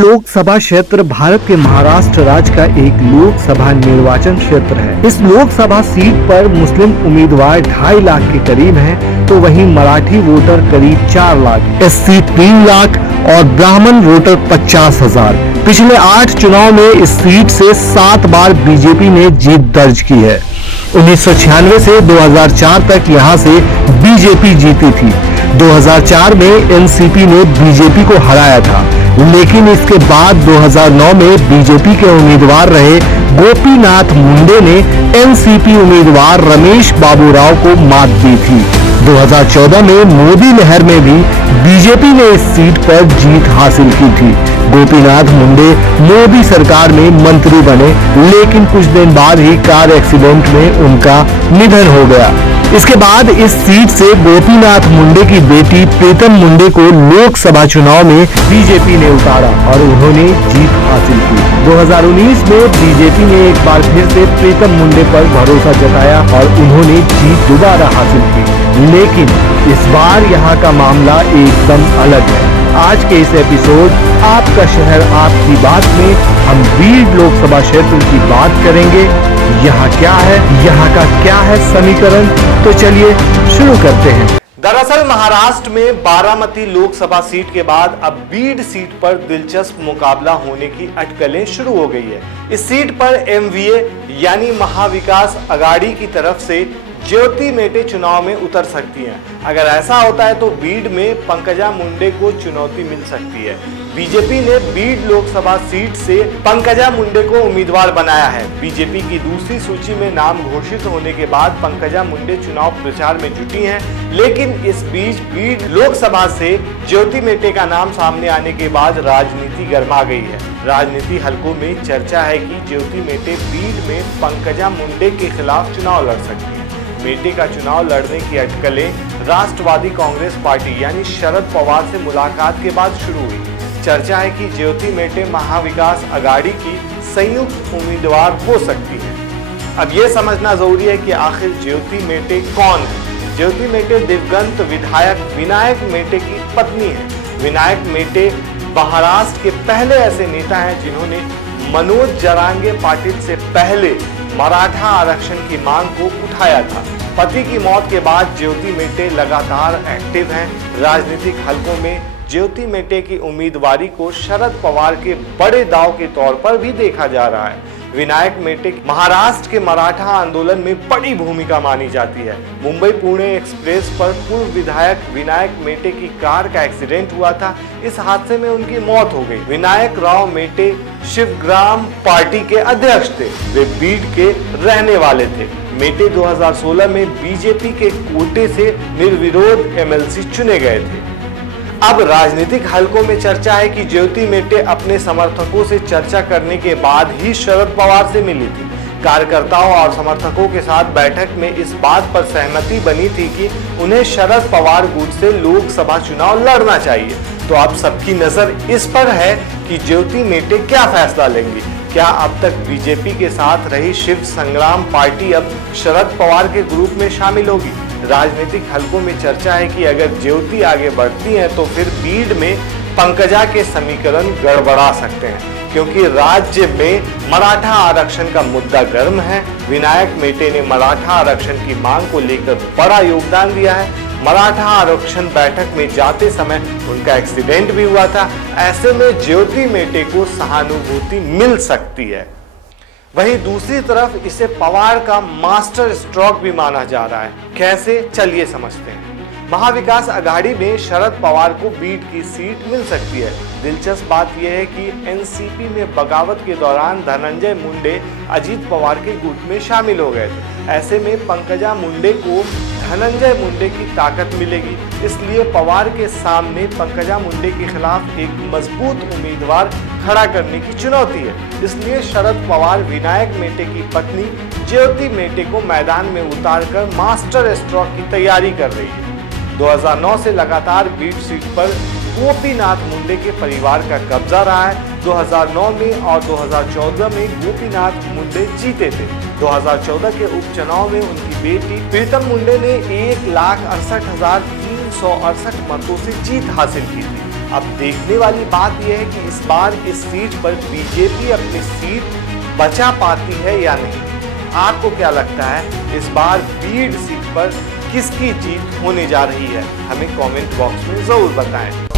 लोकसभा क्षेत्र भारत के महाराष्ट्र राज्य का एक लोकसभा निर्वाचन क्षेत्र है। इस लोकसभा सीट पर मुस्लिम उम्मीदवार 2.5 लाख के करीब हैं, तो वहीं मराठी वोटर करीब 4 लाख, एससी 3 लाख और ब्राह्मण वोटर 50,000। पिछले 8 चुनाव में इस सीट से 7 बार बीजेपी ने जीत दर्ज की है। 1996 से 2004 तक यहां से बीजेपी जीती थी। 2004 में एनसीपी ने बीजेपी को हराया था, लेकिन इसके बाद 2009 में बीजेपी के उम्मीदवार रहे गोपीनाथ मुंडे ने एनसीपी उम्मीदवार रमेश बाबू राव को मात दी थी। 2014 में मोदी लहर में भी बीजेपी ने इस सीट पर जीत हासिल की थी। गोपीनाथ मुंडे मोदी सरकार में मंत्री बने, लेकिन कुछ दिन बाद ही कार एक्सीडेंट में उनका निधन हो गया। इसके बाद इस सीट से गोपीनाथ मुंडे की बेटी प्रीतम मुंडे को लोकसभा चुनाव में बीजेपी ने उतारा और उन्होंने जीत हासिल की। 2019 में बीजेपी ने एक बार फिर से प्रीतम मुंडे पर भरोसा जताया और उन्होंने जीत दोबारा हासिल की, लेकिन इस बार यहाँ का मामला एकदम अलग है। आज के इस एपिसोड आपका शहर आपकी बात में हम बीड लोकसभा क्षेत्र की बात करेंगे। यहाँ क्या है, यहाँ का क्या है समीकरण, तो चलिए शुरू करते हैं। दरअसल महाराष्ट्र में बारामती लोकसभा सीट के बाद अब बीड सीट पर दिलचस्प मुकाबला होने की अटकलें शुरू हो गई है। इस सीट पर एमवीए यानी महाविकास अघाड़ी की तरफ से ज्योति मेटे चुनाव में उतर सकती हैं। अगर ऐसा होता है तो बीड में पंकजा मुंडे को चुनौती मिल सकती है। बीजेपी ने बीड लोकसभा सीट से पंकजा मुंडे को उम्मीदवार बनाया है। बीजेपी की दूसरी सूची में नाम घोषित होने के बाद पंकजा मुंडे चुनाव प्रचार में जुटी हैं, लेकिन इस बीच बीड लोकसभा से ज्योति मेटे का नाम सामने आने के बाद राजनीति गर्मा गई है। राजनीति हलकों में चर्चा है कि ज्योति मेटे बीड में पंकजा मुंडे के खिलाफ चुनाव लड़ सकती है। मेटे का चुनाव लड़ने की अटकलें राष्ट्रवादी कांग्रेस पार्टी यानी शरद पवार से मुलाकात के बाद शुरू हुई। चर्चा है कि ज्योति मेटे महाविकास अघाड़ी की संयुक्त उम्मीदवार हो सकती है। अब यह समझना जरूरी है कि आखिर ज्योति मेटे कौन है। ज्योति मेटे दिवंगत विधायक विनायक मेटे की पत्नी है। विनायक मेटे महाराष्ट्र के पहले ऐसे नेता हैं जिन्होंने मनोज जरांगे पाटिल से पहले मराठा आरक्षण की मांग को उठाया था। पति की मौत के बाद ज्योति मेटे लगातार एक्टिव हैं। राजनीतिक हलकों में ज्योति मेटे की उम्मीदवारी को शरद पवार के बड़े दांव के तौर पर भी देखा जा रहा है। विनायक मेटे महाराष्ट्र के मराठा आंदोलन में बड़ी भूमिका मानी जाती है। मुंबई पुणे एक्सप्रेस पर पूर्व विधायक विनायक मेटे की कार का एक्सीडेंट हुआ था। इस हादसे में उनकी मौत हो गई। विनायक राव मेटे शिवग्राम पार्टी के अध्यक्ष थे। वे बीड के रहने वाले थे। मेटे 2016 में बीजेपी के कोटे से निर्विरोध एमएलसी चुने गए थे। अब राजनीतिक हलकों में चर्चा है कि ज्योति मेटे अपने समर्थकों से चर्चा करने के बाद ही शरद पवार से मिली थी। कार्यकर्ताओं और समर्थकों के साथ बैठक में इस बात पर सहमति बनी थी कि उन्हें शरद पवार गुट से लोकसभा चुनाव लड़ना चाहिए। तो अब सबकी नजर इस पर है कि ज्योति मेटे क्या फैसला लेंगी। क्या अब तक बीजेपी के साथ रही शिव संग्राम पार्टी अब शरद पवार के ग्रुप में शामिल होगी। राजनीतिक हलकों में चर्चा है कि अगर ज्योति आगे बढ़ती हैं तो फिर बीड में पंकजा के समीकरण गड़बड़ा सकते हैं, क्योंकि राज्य में मराठा आरक्षण का मुद्दा गर्म है। विनायक मेटे ने मराठा आरक्षण की मांग को लेकर बड़ा योगदान दिया है। मराठा आरक्षण बैठक में जाते समय उनका एक्सीडेंट भी हुआ था। ऐसे में ज्योति मेटे को सहानुभूति मिल सकती है। वहीं दूसरी तरफ इसे पवार का मास्टर स्ट्रोक भी माना जा रहा है। कैसे, चलिए समझते हैं। महाविकास अघाड़ी में शरद पवार को बीड की सीट मिल सकती है। दिलचस्प बात यह है कि एनसीपी में बगावत के दौरान धनंजय मुंडे अजीत पवार के गुट में शामिल हो गए थे। ऐसे में पंकजा मुंडे को धनंजय मुंडे की ताकत मिलेगी। इसलिए पवार के सामने पंकजा मुंडे के खिलाफ एक मजबूत उम्मीदवार खड़ा करने की चुनौती है। इसलिए शरद पवार विनायक मेटे की पत्नी ज्योति मेटे को मैदान में उतारकर मास्टर स्ट्रोक की तैयारी कर रही है। 2009 से लगातार बीड सीट पर गोपीनाथ मुंडे के परिवार का कब्जा रहा है। 2009 में और 2014 में गोपीनाथ मुंडे जीते थे। 2014 के उपचुनाव में उनकी बेटी प्रीतम मुंडे ने 1,68,368 मतों से जीत हासिल की थी। अब देखने वाली बात यह है कि इस बार इस सीट पर बीजेपी अपनी सीट बचा पाती है या नहीं। आपको क्या लगता है इस बार बीड सीट पर किसकी जीत होने जा रही है? हमें कमेंट बॉक्स में जरूर बताएं।